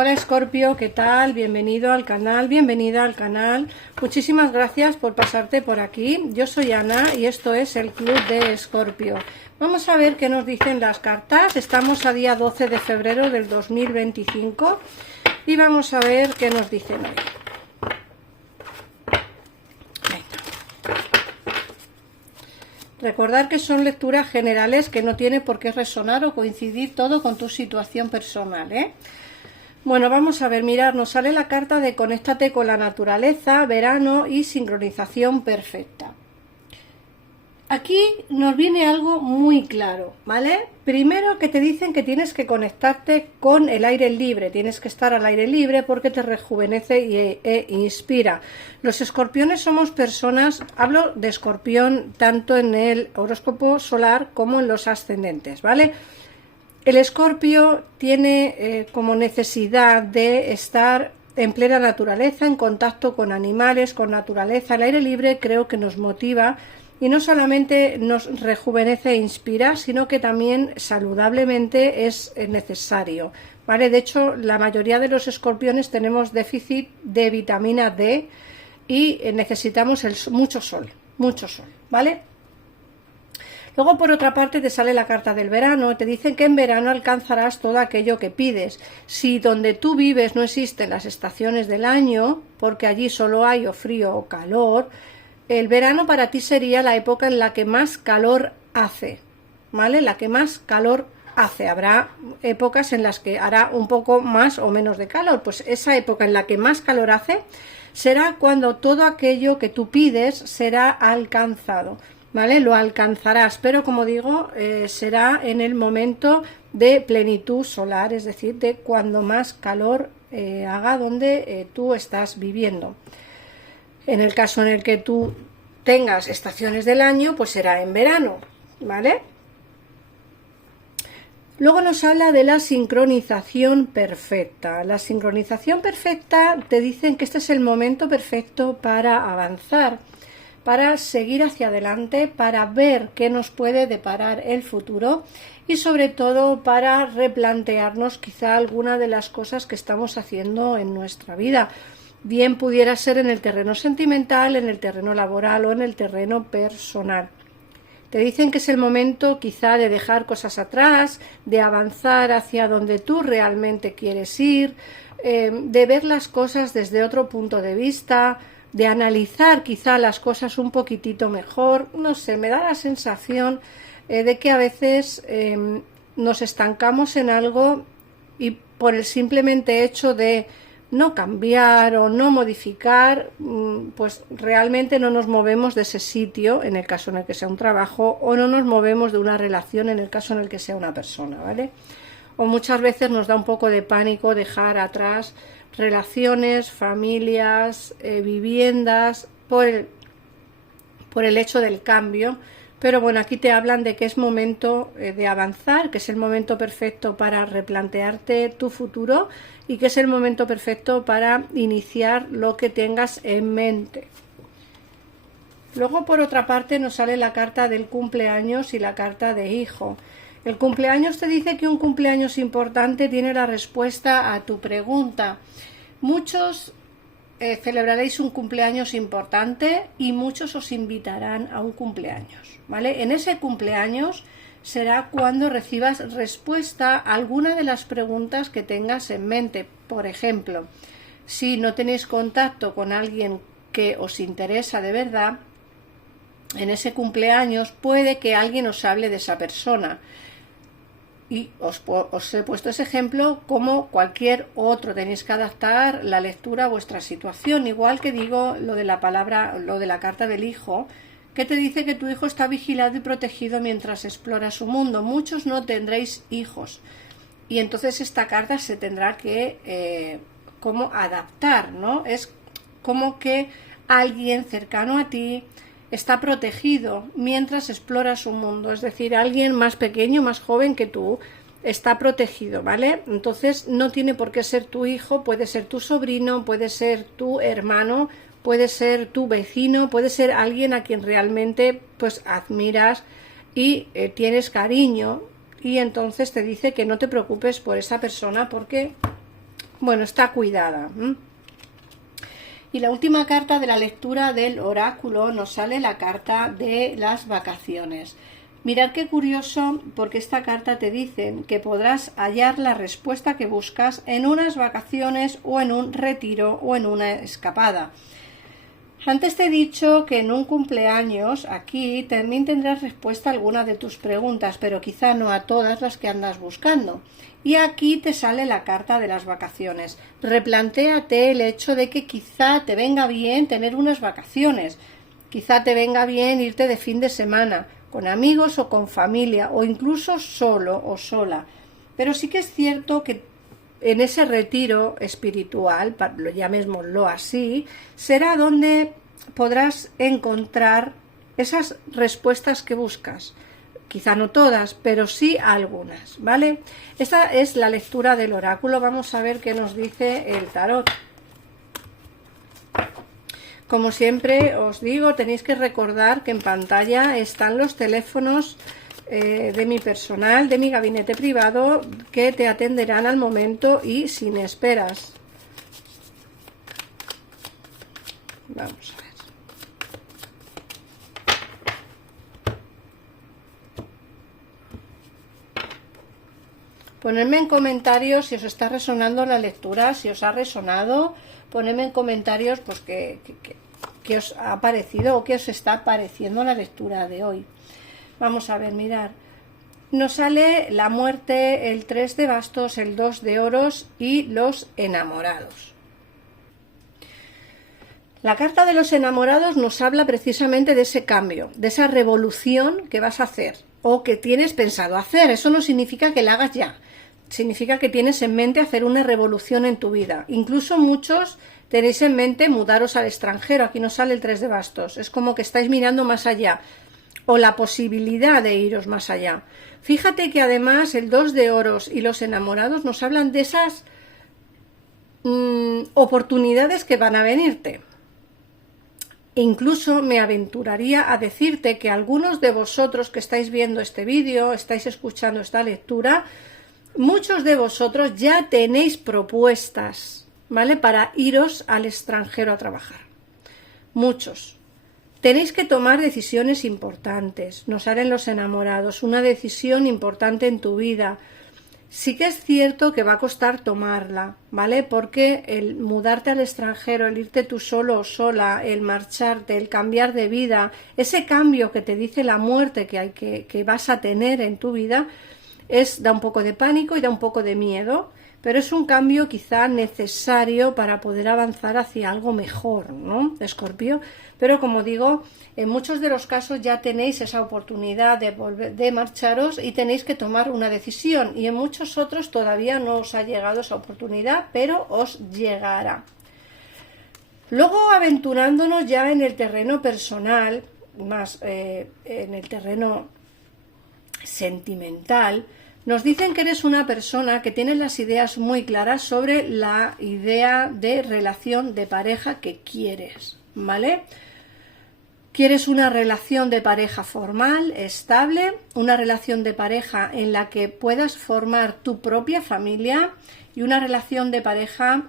Hola Escorpio, ¿qué tal? Bienvenido al canal, bienvenida al canal. Muchísimas gracias por pasarte por aquí. Yo soy Ana y esto es el Club de Escorpio. Vamos a ver qué nos dicen las cartas. Estamos a día 12 de febrero del 2025 y vamos a ver qué nos dicen hoy. Recordar que son lecturas generales, que no tiene por qué resonar o coincidir todo con tu situación personal, ¿eh? Bueno, vamos a ver, mirad, nos sale la carta de conéctate con la naturaleza, verano y sincronización perfecta. Aquí nos viene algo muy claro, ¿vale? Primero que te dicen que tienes que conectarte con el aire libre, tienes que estar al aire libre porque te rejuvenece e inspira. Los escorpiones somos personas, hablo de escorpión tanto en el horóscopo solar como en los ascendentes, ¿vale? El escorpio tiene como necesidad de estar en plena naturaleza, en contacto con animales, con naturaleza. El aire libre creo que nos motiva y no solamente nos rejuvenece e inspira, sino que también saludablemente es necesario, ¿vale? De hecho, la mayoría de los escorpiones tenemos déficit de vitamina D y necesitamos mucho sol, ¿vale? Luego, por otra parte, te sale la carta del verano. Te dicen que en verano alcanzarás todo aquello que pides. Si donde tú vives no existen las estaciones del año, porque allí solo hay o frío o calor, el verano para ti sería la época en la que más calor hace, ¿vale? La que más calor hace. Habrá épocas en las que hará un poco más o menos de calor. Pues esa época en la que más calor hace será cuando todo aquello que tú pides será alcanzado, ¿vale? Lo alcanzarás, pero como digo, será en el momento de plenitud solar, es decir, de cuando más calor haga donde tú estás viviendo. En el caso en el que tú tengas estaciones del año, pues será en verano, ¿vale? Luego nos habla de la sincronización perfecta. La sincronización perfecta te dicen que este es el momento perfecto para avanzar, para seguir hacia adelante, para ver qué nos puede deparar el futuro y sobre todo para replantearnos quizá alguna de las cosas que estamos haciendo en nuestra vida. Bien pudiera ser en el terreno sentimental, en el terreno laboral o en el terreno personal. Te dicen que es el momento quizá de dejar cosas atrás, de avanzar hacia donde tú realmente quieres ir, de ver las cosas desde otro punto de vista, de analizar quizá las cosas un poquitito mejor. No sé, me da la sensación de que a veces nos estancamos en algo y por el simplemente hecho de no cambiar o no modificar, pues realmente no nos movemos de ese sitio en el caso en el que sea un trabajo, o no nos movemos de una relación en el caso en el que sea una persona, ¿vale? O muchas veces nos da un poco de pánico dejar atrás relaciones, familias, viviendas, por el hecho del cambio. Pero bueno, aquí te hablan de que es momento de avanzar, que es el momento perfecto para replantearte tu futuro y que es el momento perfecto para iniciar lo que tengas en mente. Luego, por otra parte, nos sale la carta del cumpleaños y la carta de hijo. El cumpleaños te dice que un cumpleaños importante tiene la respuesta a tu pregunta. Muchos celebraréis un cumpleaños importante y muchos os invitarán a un cumpleaños, ¿vale? En ese cumpleaños será cuando recibas respuesta a alguna de las preguntas que tengas en mente. Por ejemplo, si no tenéis contacto con alguien que os interesa de verdad, en ese cumpleaños puede que alguien os hable de esa persona. Y os he puesto ese ejemplo como cualquier otro. Tenéis que adaptar la lectura a vuestra situación. Igual que digo lo de la palabra, lo de la carta del hijo, que te dice que tu hijo está vigilado y protegido mientras explora su mundo. Muchos no tendréis hijos. Y entonces esta carta se tendrá que como adaptar, ¿no? Es como que alguien cercano a ti está protegido mientras explora su mundo, es decir, alguien más pequeño, más joven que tú, está protegido, ¿vale? Entonces no tiene por qué ser tu hijo, puede ser tu sobrino, puede ser tu hermano, puede ser tu vecino, puede ser alguien a quien realmente pues admiras y tienes cariño, y entonces te dice que no te preocupes por esa persona porque bueno, está cuidada. Y la última carta de la lectura del oráculo nos sale la carta de las vacaciones. Mirad qué curioso, porque esta carta te dice que podrás hallar la respuesta que buscas en unas vacaciones o en un retiro o en una escapada. Antes te he dicho que en un cumpleaños aquí también tendrás respuesta a alguna de tus preguntas, pero quizá no a todas las que andas buscando. Y aquí te sale la carta de las vacaciones. Replantéate el hecho de que quizá te venga bien tener unas vacaciones, quizá te venga bien irte de fin de semana, con amigos o con familia, o incluso solo o sola. Pero sí que es cierto que en ese retiro espiritual, llamémoslo así, será donde podrás encontrar esas respuestas que buscas. Quizá no todas, pero sí algunas, ¿vale? Esta es la lectura del oráculo. Vamos a ver qué nos dice el tarot. Como siempre os digo, tenéis que recordar que en pantalla están los teléfonos de mi personal, de mi gabinete privado, que te atenderán al momento y sin esperas. Vamos a ver. Ponedme en comentarios si os está resonando la lectura, si os ha resonado. Ponedme en comentarios pues qué os ha parecido o qué os está pareciendo la lectura de hoy. Vamos a ver, mirar. Nos sale la muerte, el 3 de bastos, el 2 de oros y los enamorados. La carta de los enamorados nos habla precisamente de ese cambio, de esa revolución que vas a hacer o que tienes pensado hacer. Eso no significa que la hagas ya. Significa que tienes en mente hacer una revolución en tu vida. Incluso muchos tenéis en mente mudaros al extranjero. Aquí nos sale el 3 de bastos. Es como que estáis mirando más allá, o la posibilidad de iros más allá. Fíjate que además el 2 de oros y los enamorados nos hablan de esas oportunidades que van a venirte. E incluso me aventuraría a decirte que algunos de vosotros que estáis viendo este vídeo, estáis escuchando esta lectura, muchos de vosotros ya tenéis propuestas, ¿vale?, para iros al extranjero a trabajar. Muchos. Tenéis que tomar decisiones importantes. Nos salen los enamorados, una decisión importante en tu vida. Sí que es cierto que va a costar tomarla, ¿vale? Porque el mudarte al extranjero, el irte tú solo o sola, el marcharte, el cambiar de vida, ese cambio que te dice la muerte que vas a tener en tu vida, da un poco de pánico y da un poco de miedo, pero es un cambio quizá necesario para poder avanzar hacia algo mejor, ¿no, Escorpio? Pero como digo, en muchos de los casos ya tenéis esa oportunidad de marcharos y tenéis que tomar una decisión, y en muchos otros todavía no os ha llegado esa oportunidad, pero os llegará. Luego, aventurándonos ya en el terreno personal, más en el terreno sentimental, nos dicen que eres una persona que tiene las ideas muy claras sobre la idea de relación de pareja que quieres, ¿vale? Quieres una relación de pareja formal, estable, una relación de pareja en la que puedas formar tu propia familia y una relación de pareja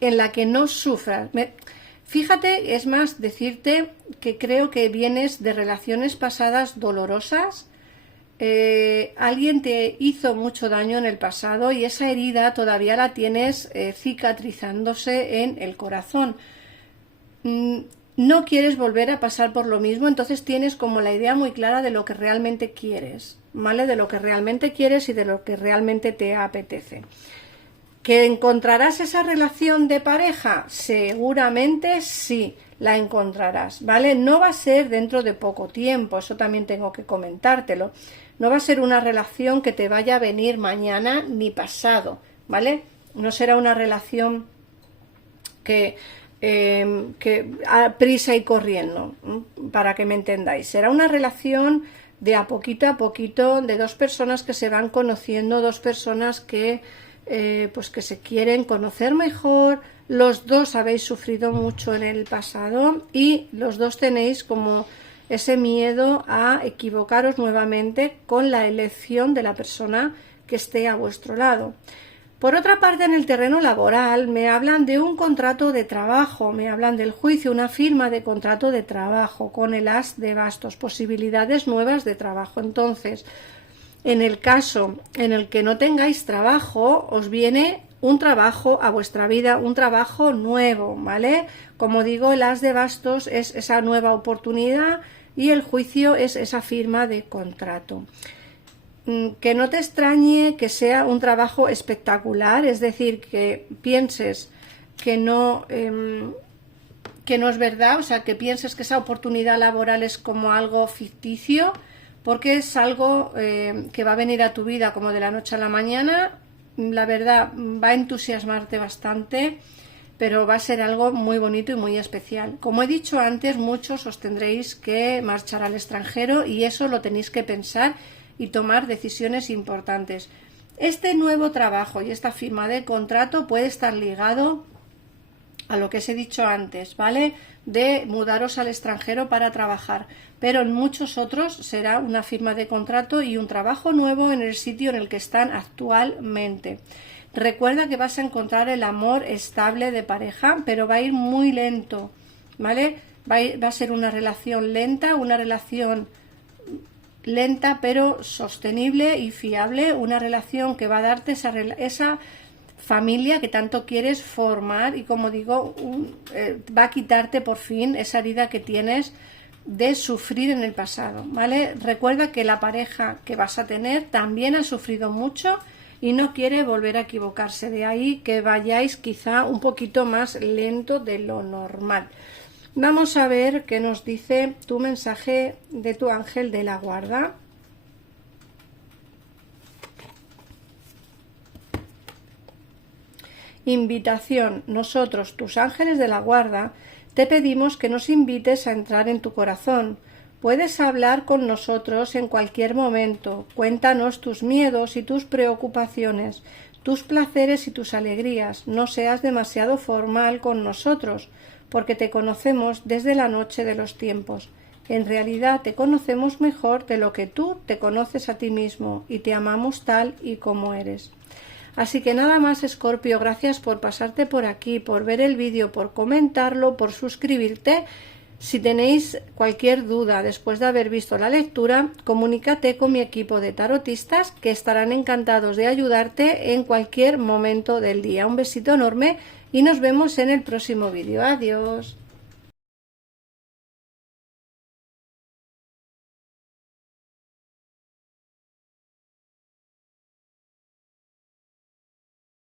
en la que no sufras. Fíjate, es más, decirte que creo que vienes de relaciones pasadas dolorosas. Alguien te hizo mucho daño en el pasado y esa herida todavía la tienes cicatrizándose en el corazón. No quieres volver a pasar por lo mismo, entonces tienes como la idea muy clara de lo que realmente quieres, ¿vale? De lo que realmente quieres y de lo que realmente te apetece. ¿Que encontrarás esa relación de pareja? Seguramente sí, la encontrarás, ¿vale? No va a ser dentro de poco tiempo, eso también tengo que comentártelo. No va a ser una relación que te vaya a venir mañana ni pasado, ¿vale? No será una relación que a prisa y corriendo, para que me entendáis. Será una relación de a poquito, de dos personas que se van conociendo, dos personas que pues que se quieren conocer mejor. Los dos habéis sufrido mucho en el pasado y los dos tenéis como ese miedo a equivocaros nuevamente con la elección de la persona que esté a vuestro lado. Por otra parte, en el terreno laboral me hablan de un contrato de trabajo, me hablan del juicio, una firma de contrato de trabajo con el as de bastos, posibilidades nuevas de trabajo. Entonces, en el caso en el que no tengáis trabajo, os viene un trabajo a vuestra vida, un trabajo nuevo, ¿vale? Como digo, el as de bastos es esa nueva oportunidad y el juicio es esa firma de contrato. Que no te extrañe que sea un trabajo espectacular, es decir, que pienses que no es verdad, o sea, que pienses que esa oportunidad laboral es como algo ficticio, porque es algo que va a venir a tu vida como de la noche a la mañana. La verdad, va a entusiasmarte bastante, pero va a ser algo muy bonito y muy especial. Como he dicho antes, muchos os tendréis que marchar al extranjero y eso lo tenéis que pensar y tomar decisiones importantes. Este nuevo trabajo y esta firma de contrato puede estar ligado a lo que os he dicho antes, ¿vale? De mudaros al extranjero para trabajar, pero en muchos otros será una firma de contrato y un trabajo nuevo en el sitio en el que están actualmente. Recuerda que vas a encontrar el amor estable de pareja, pero va a ir muy lento, ¿vale? Va a ser una relación lenta, pero sostenible y fiable, una relación que va a darte esa familia que tanto quieres formar y, como digo, va a quitarte por fin esa herida que tienes de sufrir en el pasado, ¿vale? Recuerda que la pareja que vas a tener también ha sufrido mucho y no quiere volver a equivocarse, de ahí que vayáis quizá un poquito más lento de lo normal. Vamos a ver qué nos dice tu mensaje de tu ángel de la guarda. Invitación. Nosotros, tus ángeles de la guarda, te pedimos que nos invites a entrar en tu corazón. Puedes hablar con nosotros en cualquier momento. Cuéntanos tus miedos y tus preocupaciones, tus placeres y tus alegrías. No seas demasiado formal con nosotros, porque te conocemos desde la noche de los tiempos. En realidad te conocemos mejor de lo que tú te conoces a ti mismo y te amamos tal y como eres. Así que nada más, Escorpio, gracias por pasarte por aquí, por ver el vídeo, por comentarlo, por suscribirte. Si tenéis cualquier duda después de haber visto la lectura, comunícate con mi equipo de tarotistas, que estarán encantados de ayudarte en cualquier momento del día. Un besito enorme y nos vemos en el próximo vídeo. Adiós.